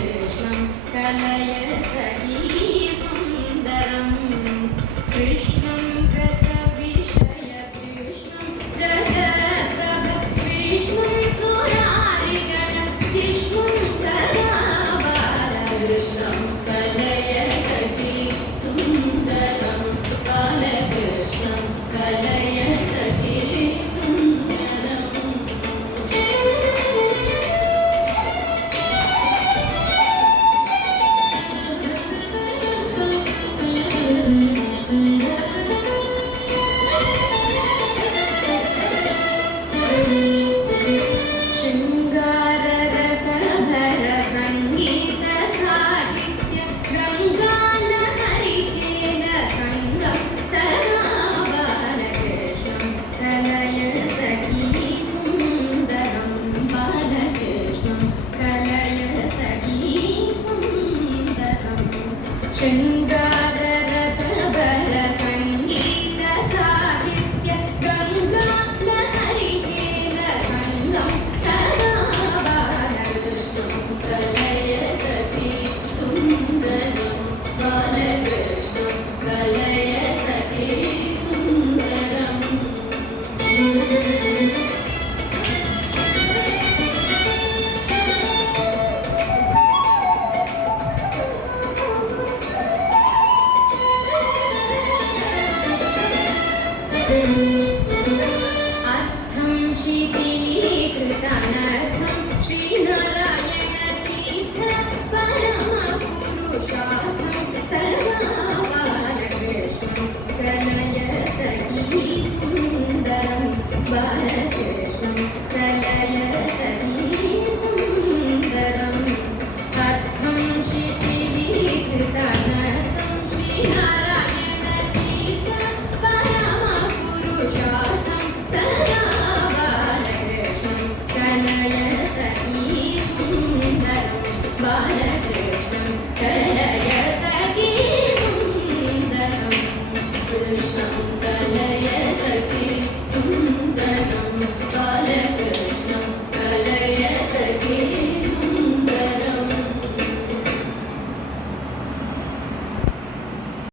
बालकृष्णं कलय सखी सुन्दरं कृष्णं गतविषय कृष्णं जगत्प्रभ विष्णुं सुरारिगण जिष्णुं सदा बालकृष्णं कलय सखी सुन्दरं बालकृष्णं कलय सखी शृङ्गाररसभर सङ्गीत साहित्य गङ्गालहरिकेन सङ्गं सदा बालकृष्णं कलय सखी सुन्दरं बालकृष्णं कलय सखी सुन्दरं शृङ्गाररसभर सङ्गीत साहित्य गङ्गालहरिकेन सङ्गं सदा बालकृष्णं कलय सखी सुन्दरं बालकृष्णं कलय सखी सुन्दरम्